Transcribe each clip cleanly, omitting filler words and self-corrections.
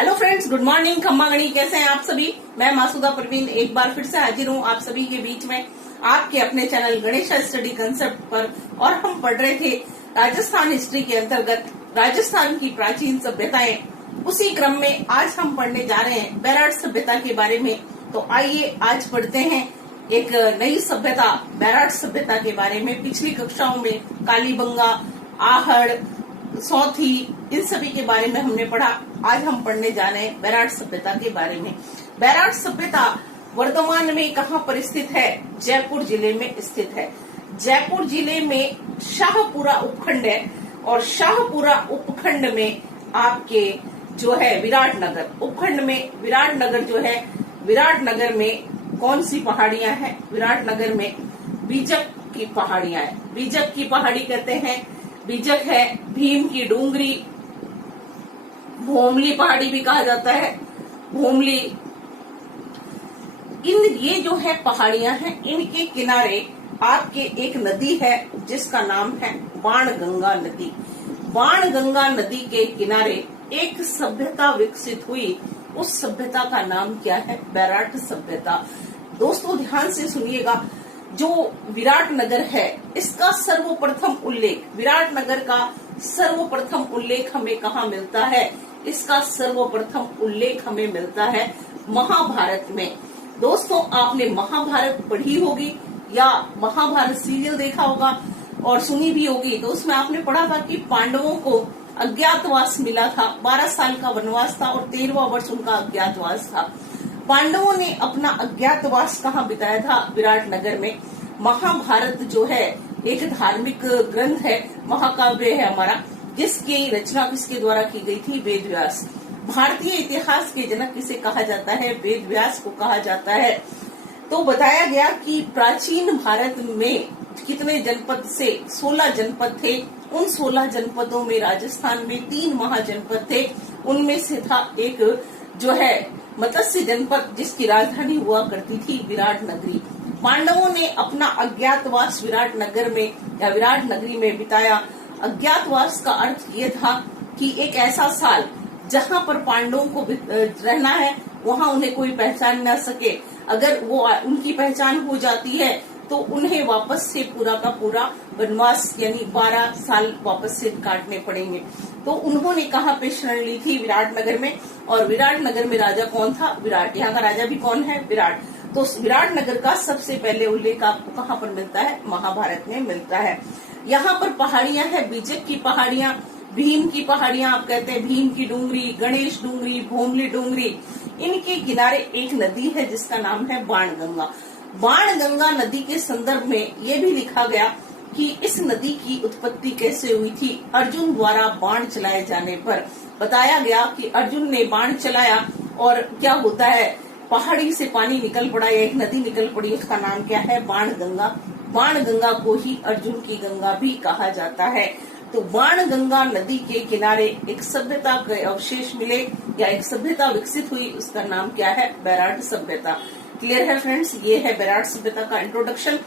Hello friends, good morning. खम्मा गणी, कैसे हैं आप सभी। मैं मासूदा परवीन एक बार फिर से हाजिर हूँ आप सभी के बीच में आपके अपने चैनल गणेश स्टडी कंसेप्ट पर। और हम पढ़ रहे थे राजस्थान हिस्ट्री के अंतर्गत राजस्थान की प्राचीन सभ्यताएं। उसी क्रम में आज हम पढ़ने जा रहे हैं बेराट सभ्यता के बारे में। तो आइए आज पढ़ते हैं एक नई सभ्यता, बेराट सभ्यता के बारे में। पिछली कक्षाओं में कालीबंगा, आहड़, सौथी, इन सभी के बारे में हमने पढ़ा। आज हम पढ़ने जा रहे हैं बेराट सभ्यता के बारे में। बेराट सभ्यता वर्तमान में कहाँ पर स्थित है? जयपुर जिले में स्थित है। जयपुर जिले में शाहपुरा उपखंड है और शाहपुरा उपखंड में आपके जो है विराटनगर उपखंड में विराटनगर जो है, विराटनगर में कौन सी पहाड़ियां हैं? विराटनगर में बीजक की पहाड़ियां हैं। बीजक की पहाड़ी कहते हैं, बीजक है, भीम की डूंगरी, भोमली पहाड़ी भी कहा जाता है, भोमली। ये जो है पहाड़ियां हैं, इनके किनारे आपके एक नदी है जिसका नाम है बाणगंगा नदी। बाणगंगा नदी के किनारे एक सभ्यता विकसित हुई। उस सभ्यता का नाम क्या है? बेराट सभ्यता। दोस्तों ध्यान से सुनिएगा, जो विराटनगर है इसका सर्वप्रथम उल्लेख, विराटनगर का सर्वप्रथम उल्लेख हमें कहाँ मिलता है? इसका सर्वप्रथम उल्लेख हमें मिलता है महाभारत में। दोस्तों आपने महाभारत पढ़ी होगी या महाभारत सीरियल देखा होगा और सुनी भी होगी। तो उसमें आपने पढ़ा था कि पांडवों को अज्ञातवास मिला था, 12 साल का वनवास था और 13वां वर्ष उनका अज्ञातवास था। पांडवों ने अपना अज्ञातवास कहाँ बिताया था? विराटनगर में। महाभारत जो है एक धार्मिक ग्रंथ है, महाकाव्य है हमारा, जिसकी रचना किसके द्वारा की गई थी? वेद व्यास। भारतीय इतिहास के जनक किसे कहा जाता है? वेद व्यास को कहा जाता है। तो बताया गया कि प्राचीन भारत में कितने जनपद से 16 जनपद थे। उन 16 जनपदों में राजस्थान में 3 महाजनपद थे। उनमें से था एक जो है मत्स्य जनपद, जिसकी राजधानी हुआ करती थी विराटनगरी। पांडवों ने अपना अज्ञातवास विराटनगर में या विराटनगरी में बिताया। अज्ञातवास का अर्थ ये था कि एक ऐसा साल जहाँ पर पांडवों को रहना है, वहाँ उन्हें कोई पहचान न सके। अगर वो उनकी पहचान हो जाती है तो उन्हें वापस से पूरा का पूरा वनवास यानी 12 साल वापस से काटने पड़ेंगे। तो उन्होंने कहाँ पे शरण ली थी? विराटनगर में। और विराटनगर में राजा कौन था? विराट। यहाँ का राजा भी कौन है? विराट। तो विराटनगर का सबसे पहले उल्लेख आपको कहाँ पर मिलता है? महाभारत में मिलता है। यहाँ पर पहाड़ियां हैं, बीजक की पहाड़ियां, भीम की पहाड़ियां आप कहते हैं, भीम की डूंगरी, गणेश डूंगरी, भोमली डूंगरी। इनके किनारे एक नदी है जिसका नाम है बाणगंगा। बाणगंगा नदी के संदर्भ में ये भी लिखा गया कि इस नदी की उत्पत्ति कैसे हुई थी? अर्जुन द्वारा बाण चलाए जाने पर बताया गया कि अर्जुन ने बाण चलाया और क्या होता है, पहाड़ी से पानी निकल पड़ा या एक नदी निकल पड़ी। उसका नाम क्या है? बाणगंगा। बाणगंगा को ही अर्जुन की गंगा भी कहा जाता है। तो बाणगंगा नदी के किनारे एक सभ्यता के अवशेष मिले या एक सभ्यता विकसित हुई। उसका नाम क्या है? बेराट सभ्यता। क्लियर है फ्रेंड्स? ये है बेराट सभ्यता का इंट्रोडक्शन।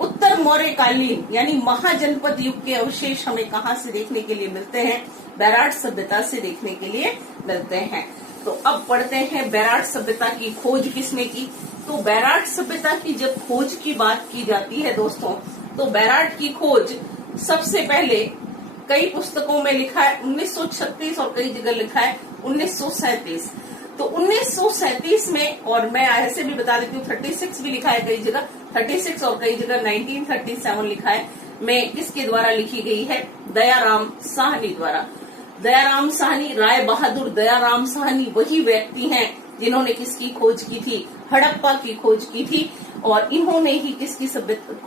उत्तर मौर्य कालीन यानी महाजनपद युग के अवशेष हमें कहाँ से देखने के लिए मिलते हैं? बेराट सभ्यता से देखने के लिए मिलते हैं। तो अब पढ़ते हैं बेराट सभ्यता की खोज किसने की। तो बेराट सभ्यता की जब खोज की बात की जाती है दोस्तों, तो बेराट की खोज सबसे पहले कई पुस्तकों में लिखा है 1936 और कई जगह लिखा है 1937। तो 1937 में, और मैं ऐसे भी बता देती हूँ 36 भी लिखा है कई जगह, 36 और कई जगह 1937 लिखा है। मैं किसके द्वारा लिखी गई है? दयाराम साहनी द्वारा। दयाराम साहनी, राय बहादुर दयाराम साहनी वही व्यक्ति हैं जिन्होंने किसकी खोज की थी? हड़प्पा की खोज की थी। और इन्होंने ही किसकी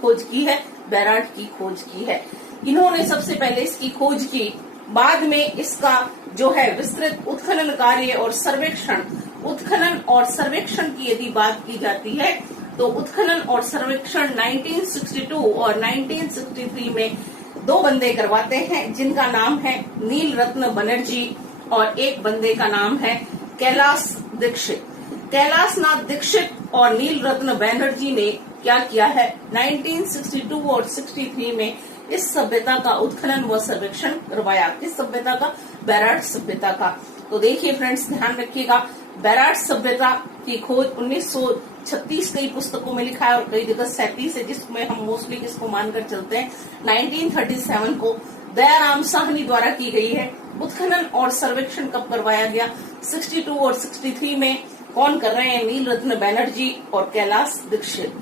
खोज की है? बेराट की खोज की है। इन्होंने सबसे पहले इसकी खोज की, बाद में इसका जो है विस्तृत उत्खनन कार्य और सर्वेक्षण, उत्खनन और सर्वेक्षण की यदि बात की जाती है तो उत्खनन और सर्वेक्षण 1962 और 1963 में 2 बंदे करवाते हैं, जिनका नाम है नील रत्न बनर्जी और एक बंदे का नाम है कैलाश दीक्षित। कैलाशनाथ दीक्षित और नील रत्न बनर्जी ने क्या किया है? 1962 और 63 में इस सभ्यता का उत्खनन व सर्वेक्षण करवाया। किस सभ्यता का? बेराट सभ्यता का। तो देखिए फ्रेंड्स, ध्यान रखिएगा, बैराट सभ्यता की खोज 1936 कई पुस्तकों में लिखा है और कई जगह 37 है, जिसमें हम मोस्टली किसको मानकर चलते हैं 1937 को दयाराम साहनी द्वारा की गई है। उत्खनन और सर्वेक्षण कब करवाया गया? 62 और 63 में। कौन कर रहे हैं? नील रत्न बैनर्जी और कैलाश दीक्षित।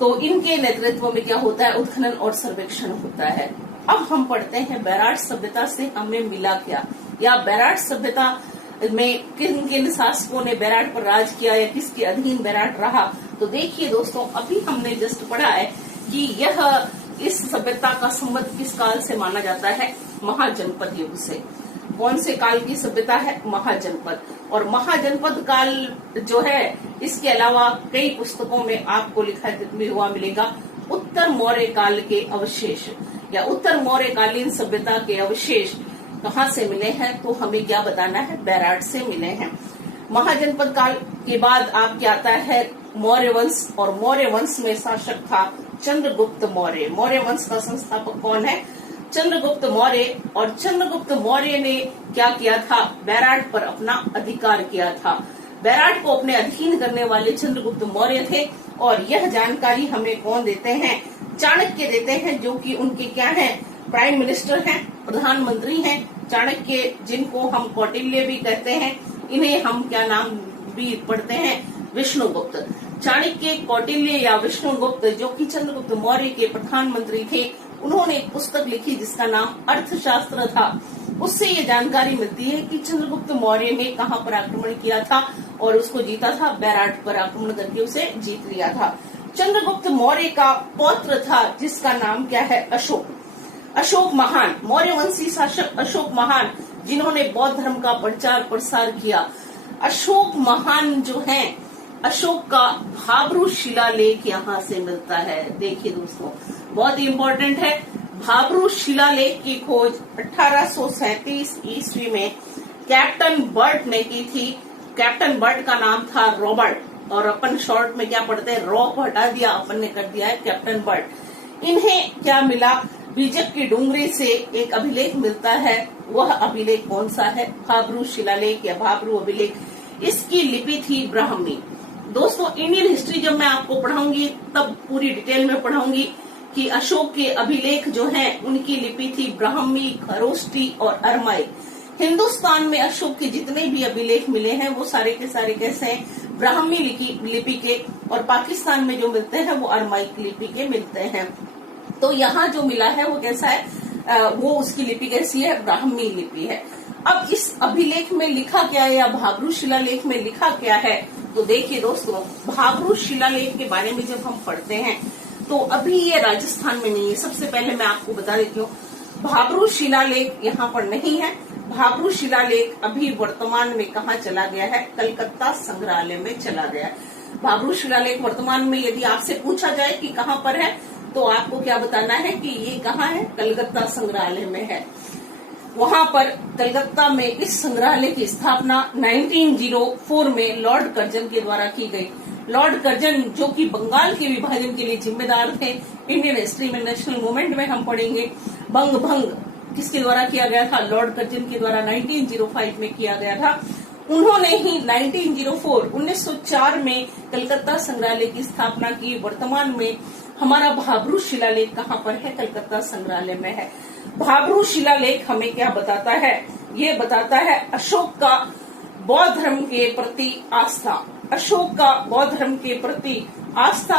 तो इनके नेतृत्व में क्या होता है? उत्खनन और सर्वेक्षण होता है। अब हम पढ़ते हैं बैराट सभ्यता से हमें मिला क्या, या बैराट सभ्यता में किन किन शासकों ने बैराट पर राज किया या किसके अधीन बैराट रहा। तो देखिए दोस्तों, अभी हमने जस्ट पढ़ा है कि यह इस सभ्यता का संबंध किस काल से माना जाता है? महाजनपद युग से। कौन से काल की सभ्यता है? महाजनपद। और महाजनपद काल जो है, इसके अलावा कई पुस्तकों में आपको लिखा हुआ मिलेगा उत्तर मौर्य काल के अवशेष या उत्तर मौर्य कालीन सभ्यता के अवशेष कहाँ से मिले हैं? तो हमें क्या बताना है? बैराट से मिले हैं। महाजनपद काल के बाद आपके आता है मौर्य वंश, और मौर्य वंश में शासक था चंद्रगुप्त मौर्य। मौर्य वंश का संस्थापक कौन है? चंद्रगुप्त मौर्य। और चंद्रगुप्त मौर्य ने क्या किया था? बैराट पर अपना अधिकार किया था। बैराट को अपने अधीन करने वाले चंद्रगुप्त मौर्य थे, और यह जानकारी हमें कौन देते हैं? चाणक्य देते हैं, जो कि उनके क्या हैं? प्राइम मिनिस्टर हैं, प्रधानमंत्री हैं चाणक्य, जिनको हम कौटिल्य भी कहते हैं। इन्हें हम क्या नाम भी पढ़ते हैं? विष्णुगुप्त। चाणक्य, कौटिल्य या विष्णुगुप्त, जो कि चंद्रगुप्त मौर्य के प्रधानमंत्री थे, उन्होंने एक पुस्तक लिखी जिसका नाम अर्थशास्त्र था। उससे ये जानकारी मिलती है कि चंद्रगुप्त मौर्य ने कहाँ पर आक्रमण किया था और उसको जीता था? बैराट पर आक्रमण करके उसे जीत लिया था। चंद्रगुप्त मौर्य का पौत्र था जिसका नाम क्या है? अशोक। अशोक महान, मौर्य वंशी शासक अशोक महान, जिन्होंने बौद्ध धर्म का प्रचार प्रसार किया। अशोक महान जो हैं, अशोक का भाब्रू शिलालेख यहाँ से मिलता है। देखिए दोस्तों, बहुत ही इम्पोर्टेंट है। भाब्रू शिलालेख की खोज 1837 ईस्वी में कैप्टन बर्ट ने की थी। कैप्टन बर्ट का नाम था रॉबर्ट, और अपन शॉर्ट में क्या पढ़ते हैं? रॉ को हटा दिया, अपन ने कर दिया है कैप्टन बर्ट। इन्हें क्या मिला? बीजक की डूंगरी से एक अभिलेख मिलता है। वह अभिलेख कौन सा है? भाब्रू शिलालेख या भाब्रू अभिलेख। इसकी लिपि थी ब्राह्मी। दोस्तों, इंडियन हिस्ट्री जब मैं आपको पढ़ाऊंगी तब पूरी डिटेल में पढ़ाऊंगी कि अशोक के अभिलेख जो हैं, उनकी लिपि थी ब्राह्मी, खरोष्टी और अरमाई। हिंदुस्तान में अशोक के जितने भी अभिलेख मिले हैं वो सारे के सारे कैसे हैं? ब्राह्मी लिपि के, और पाकिस्तान में जो मिलते हैं वो अरमाइक लिपि के मिलते हैं। तो यहाँ जो मिला है वो कैसा है? वो उसकी लिपि कैसी है? ब्राह्मी लिपि है। अब इस अभिलेख में लिखा क्या है या भाब्रू शिलालेख में लिखा क्या है? तो देखिए दोस्तों, भाब्रू शिलालेख के बारे में जब हम पढ़ते हैं तो अभी ये राजस्थान में नहीं है। सबसे पहले मैं आपको बता देती हूँ, भाब्रू शिलालेख यहाँ पर नहीं है। भाब्रू शिलालेख अभी वर्तमान में कहाँ चला गया है? कलकत्ता संग्रहालय में चला गया है। भाब्रू शिलालेख वर्तमान में यदि आपसे पूछा जाए कि कहाँ पर है, तो आपको क्या बताना है कि ये कहाँ है? कलकत्ता संग्रहालय में है। वहाँ पर कलकत्ता में इस संग्रहालय की स्थापना 1904 में लॉर्ड कर्जन के द्वारा की गई। लॉर्ड कर्जन जो कि बंगाल के विभाजन के लिए जिम्मेदार थे। इंडियन हिस्ट्री में नेशनल मूवमेंट में हम पढ़ेंगे बंग भंग किसके द्वारा किया गया था? लॉर्ड कर्जन के द्वारा 1905 में किया गया था। उन्होंने ही 1904 में कलकत्ता संग्रहालय की स्थापना की। वर्तमान में हमारा भाब्रू शिलालेख कहाँ पर है? कलकत्ता संग्रहालय में है। भाब्रू शिलालेख हमें क्या बताता है? ये बताता है अशोक का बौद्ध धर्म के प्रति आस्था। अशोक का बौद्ध धर्म के प्रति आस्था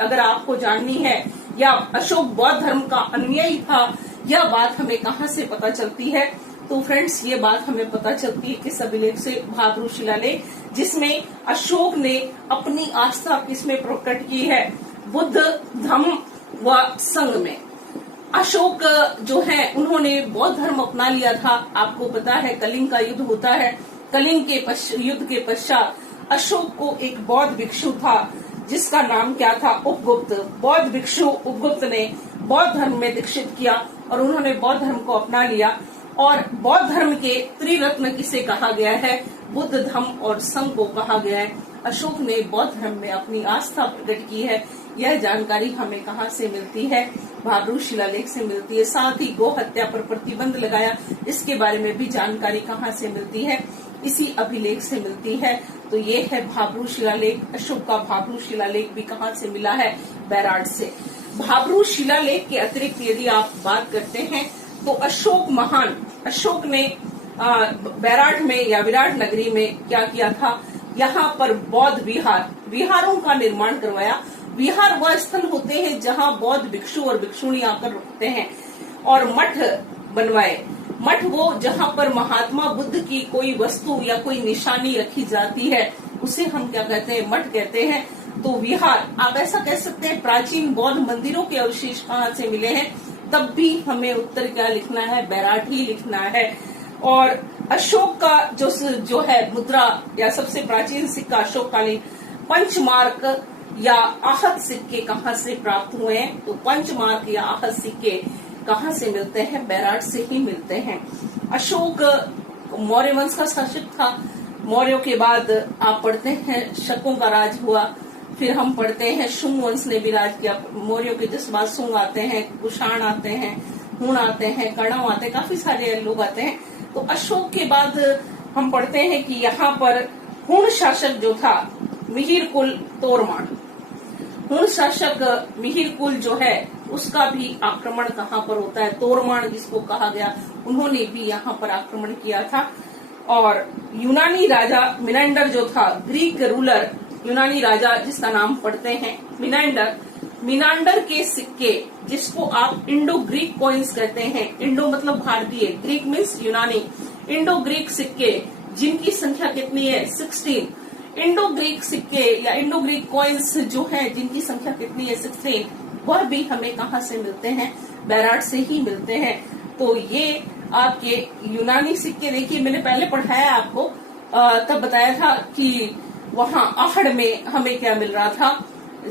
अगर आपको जाननी है, या अशोक बौद्ध धर्म का अनुयायी था, यह बात हमें कहाँ से पता चलती है? तो फ्रेंड्स, ये बात हमें पता चलती है किस अभिलेख से? भाब्रू शिलालेख, जिसमें अशोक ने अपनी आस्था किसमें प्रकट की है? बुद्ध धम्म व संघ में। अशोक जो है उन्होंने बौद्ध धर्म अपना लिया था। आपको पता है कलिंग का युद्ध होता है। कलिंग के युद्ध के पश्चात अशोक को एक बौद्ध भिक्षु था जिसका नाम क्या था? उपगुप्त। बौद्ध भिक्षु उपगुप्त ने बौद्ध धर्म में दीक्षित किया और उन्होंने बौद्ध धर्म को अपना लिया। और बौद्ध धर्म के त्रिरत्न किसे कहा गया है? बुद्ध धम्म और संघ को कहा गया है। अशोक ने बौद्ध धर्म में अपनी आस्था प्रकट की है, यह जानकारी हमें कहाँ से मिलती है? भाब्रू शिलालेख से मिलती है। साथ ही गो हत्या पर प्रतिबंध लगाया, इसके बारे में भी जानकारी कहाँ से मिलती है? इसी अभिलेख से मिलती है। तो ये है भाब्रू शिलालेख। अशोक का भाब्रू शिलालेख भी कहाँ से मिला है? बैराट से। भाब्रू शिलालेख के अतिरिक्त यदि आप बात करते हैं तो अशोक महान, अशोक ने बैराट में या विराट नगरी में क्या किया था? यहाँ पर बौद्ध विहारों का निर्माण करवाया। विहार वह स्थल होते हैं जहाँ बौद्ध भिक्षु और भिक्षुणी आकर रुकते हैं, और मठ बनवाए। मठ वो जहाँ पर महात्मा बुद्ध की कोई वस्तु या कोई निशानी रखी जाती है, उसे हम क्या कहते हैं? मठ कहते हैं। तो विहार, आप ऐसा कह सकते हैं प्राचीन बौद्ध मंदिरों के अवशेष कहाँ से मिले हैं? तब भी हमें उत्तर क्या लिखना है? बैराट ही लिखना है। और अशोक का जो है मुद्रा या सबसे प्राचीन सिक्का अशोककालीन पंचमार्क या आहत सिक्के कहाँ से प्राप्त हुए हैं? तो पंचमार्क या आहत सिक्के कहाँ से मिलते हैं? बैराट से ही मिलते हैं। अशोक मौर्य वंश का शासक था। मौर्यों के बाद आप पढ़ते हैं शकों का राज हुआ, फिर हम पढ़ते हैं शुंग वंश ने भी राज किया। मौर्यों के जिस बाद शुंग आते हैं, कुषाण आते हैं, हुण आते हैं, कणव आते हैं, काफी सारे लोग आते हैं। तो अशोक के बाद हम पढ़ते हैं कि यहाँ पर हुण शासक जो था मिहिर कुल तोरमाण, हुण शासक मिहिर कुल जो है उसका भी आक्रमण कहाँ पर होता है? तोरमाण जिसको कहा गया, उन्होंने भी यहाँ पर आक्रमण किया था। और यूनानी राजा मिनांडर जो था, ग्रीक रूलर यूनानी राजा जिसका नाम पढ़ते हैं मिनांडर के सिक्के, जिसको आप इंडो ग्रीक कॉइन्स कहते हैं। इंडो मतलब भारतीय, ग्रीक मीन्स यूनानी। इंडो ग्रीक सिक्के जिनकी संख्या कितनी है? 16। इंडो ग्रीक सिक्के या इंडो ग्रीक कॉइन्स जो हैं जिनकी संख्या कितनी है? 16। वह भी हमें कहाँ से मिलते हैं? बैराट से ही मिलते हैं। तो ये आपके यूनानी सिक्के, देखिए मैंने पहले पढ़ाया आपको, तब बताया था कि वहाँ आहड़ में हमें क्या मिल रहा था?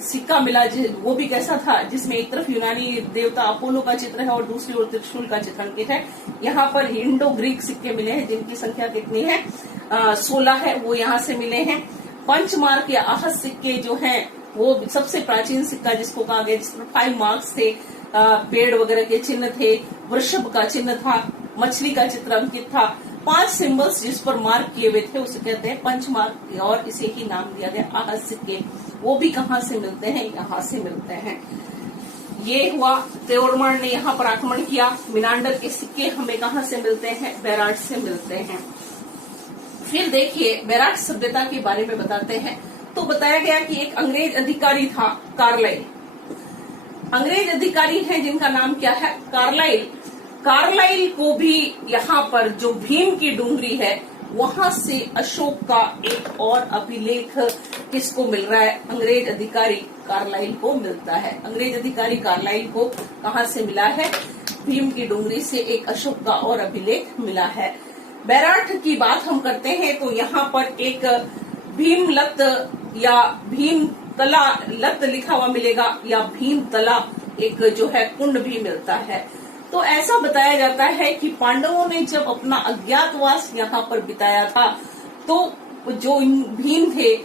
सिक्का मिला, वो भी कैसा था? जिसमें एक तरफ यूनानी देवता अपोलो का चित्र है और दूसरी ओर त्रिशूल का चित्र अंकित है। यहाँ पर इंडो ग्रीक सिक्के मिले हैं जिनकी संख्या कितनी है? 16 है, वो यहाँ से मिले हैं। पंचमार्क या आहत सिक्के जो हैं वो सबसे प्राचीन सिक्का जिसको कहा गया, जिसमें 5 मार्क्स थे, पेड़ वगैरह के चिन्ह थे, वृषभ का चिन्ह था, मछली का चित्र अंकित था। 5 सिंबल्स जिस पर मार्क किए हुए थे उसे कहते हैं पंचमार्क, और इसे ही नाम दिया गया आहत सिक्के। वो भी कहाँ से मिलते हैं? यहाँ से मिलते हैं। ये हुआ, तोरमाण ने यहाँ पर आक्रमण किया। मिनांडर के सिक्के हमें कहाँ से मिलते हैं? बैराट से मिलते हैं। फिर देखिए बैराट सभ्यता के बारे में बताते हैं। तो बताया गया कि एक अंग्रेज अधिकारी था, कार्लाइल। अंग्रेज अधिकारी है जिनका नाम क्या है? कार्लाइल। कार्लाइल को भी यहाँ पर जो भीम की डूंगरी है वहां से अशोक का एक और अभिलेख किसको मिल रहा है? अंग्रेज अधिकारी कार्लाइल को मिलता है। अंग्रेज अधिकारी कार्लाइल को कहाँ से मिला है? भीम की डूंगरी से एक अशोक का और अभिलेख मिला है। बैराट की बात हम करते हैं तो यहाँ पर एक भीम लत या भीम तला, लत लिखा हुआ मिलेगा, या भीम तला एक जो है कुंड भी मिलता है। तो ऐसा बताया जाता है कि पांडवों ने जब अपना अज्ञातवास यहाँ पर बिताया था तो जो भीम थे,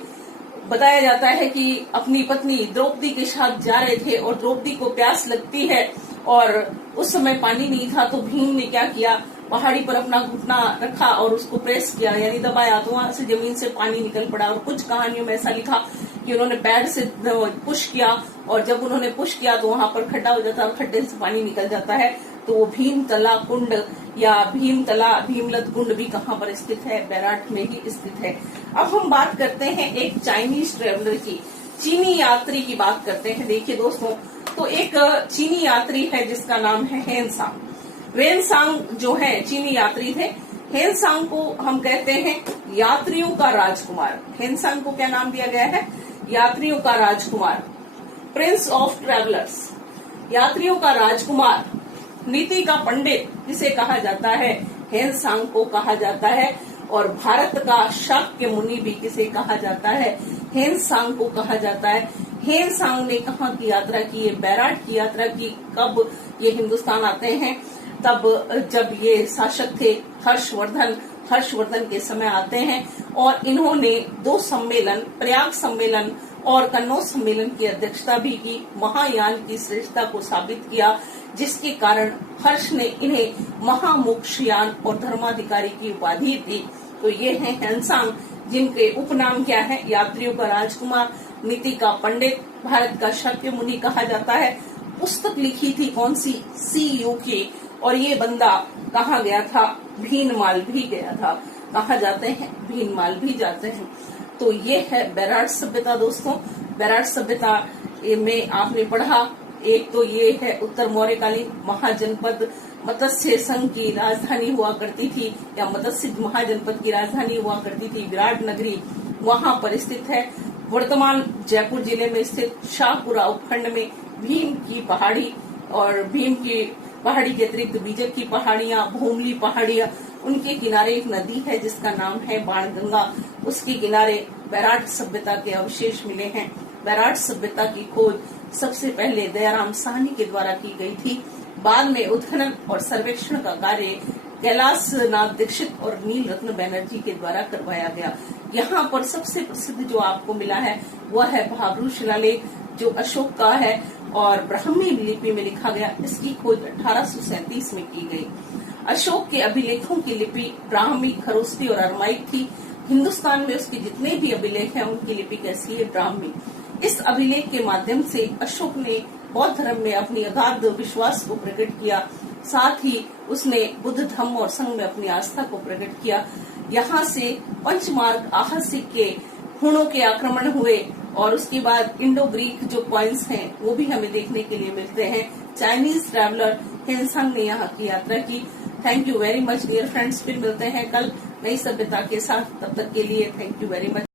बताया जाता है कि अपनी पत्नी द्रौपदी के साथ जा रहे थे और द्रौपदी को प्यास लगती है और उस समय पानी नहीं था, तो भीम ने क्या किया? पहाड़ी पर अपना घुटना रखा और उसको प्रेस किया, यानी दबाया, तो वहां से जमीन से पानी निकल पड़ा। और कुछ कहानियों में ऐसा लिखा कि उन्होंने पैर से पुश किया और जब उन्होंने पुश किया तो वहां पर खड्डा हो जाता है और खड्डे से पानी निकल जाता है। तो वो भीम तला कुंड या भीम तला भीमलत कुंड भी कहाँ पर स्थित है? बैराट में ही स्थित है। अब हम बात करते हैं एक चाइनीज ट्रेवलर की, चीनी यात्री की बात करते हैं। देखिए दोस्तों, तो एक चीनी यात्री है जिसका नाम है हेनसांग। वेनसांग जो है चीनी यात्री थे। हेनसांग को हम कहते हैं यात्रियों का राजकुमार। हेनसांग को क्या नाम दिया गया है? यात्रियों का राजकुमार, प्रिंस ऑफ ट्रेवलर्स, यात्रियों का राजकुमार। नीति का पंडित जिसे कहा जाता है, हेनसांग को कहा जाता है। और भारत का शाक्य मुनि भी किसे कहा जाता है? हेनसांग को कहा जाता है। हेनसांग ने कहाँ की यात्रा की? है बैराट की यात्रा की। कब ये हिंदुस्तान आते हैं? तब जब ये शासक थे हर्षवर्धन। हर्षवर्धन के समय आते हैं और इन्होंने 2 सम्मेलन, प्रयाग सम्मेलन और कन्नौज सम्मेलन की अध्यक्षता भी की, महायान की श्रेष्ठता को साबित किया, जिसके कारण हर्ष ने इन्हें महामोक्षयान और धर्माधिकारी की उपाधि दी। तो ये हैं ह्वेनसांग, जिनके उपनाम क्या है? यात्रियों का राजकुमार, नीति का पंडित, भारत का शक्य मुनि कहा जाता है। पुस्तक लिखी थी कौन सी? CU की। और ये बंदा कहाँ गया था? भीनमाल भी गया था। कहाँ जाते हैं? भीनमाल भी जाते हैं। तो ये है बैराट सभ्यता दोस्तों। बैराट सभ्यता में आपने पढ़ा, एक तो ये है उत्तर मौर्यकालीन महाजनपद मत्स्य संघ की राजधानी हुआ करती थी, या मत्स्य महाजनपद की राजधानी हुआ करती थी विराट नगरी, वहां पर स्थित है। वर्तमान जयपुर जिले में स्थित शाहपुरा उपखंड में भीम की पहाड़ी और भीम की पहाड़ी के अतिरिक्त बीजक की पहाड़ियां, भूमली पहाड़ियां, उनके किनारे एक नदी है जिसका नाम है बाणगंगा। उसके किनारे बैराट सभ्यता के अवशेष मिले हैं। बैराट सभ्यता की खोज सबसे पहले दयाराम साहनी के द्वारा की गई थी। बाद में उत्खनन और सर्वेक्षण का कार्य कैलाश नाथ दीक्षित और नील रत्न बैनर्जी के द्वारा करवाया गया। यहाँ पर सबसे प्रसिद्ध जो आपको मिला है वह है भाबरू शिलालेख, जो अशोक का है और ब्राह्मी लिपि में लिखा गया। इसकी खोज 1837 में की गई। अशोक के अभिलेखों की लिपि ब्राह्मी, खरोष्टी और अरमाइक थी। हिंदुस्तान में उसके जितने भी अभिलेख हैं उनकी लिपि कैसी है? ब्राह्मी। इस अभिलेख के माध्यम से अशोक ने बौद्ध धर्म में अपनी अगाध विश्वास को प्रकट किया, साथ ही उसने बुद्ध धर्म और संघ में अपनी आस्था को प्रकट किया। यहाँ से पंचमार्ग आहसिक के हुणों के आक्रमण हुए और उसके बाद इंडो ग्रीक जो कॉइन्स हैं वो भी हमें देखने के लिए मिलते हैं। चाइनीज ट्रैवलर ह्वेनसांग ने यहाँ की यात्रा की। Thank you very much dear friends. फिर मिलते हैं कल नई सभ्यता के साथ। तब तक के लिए थैंक यू वेरी मच।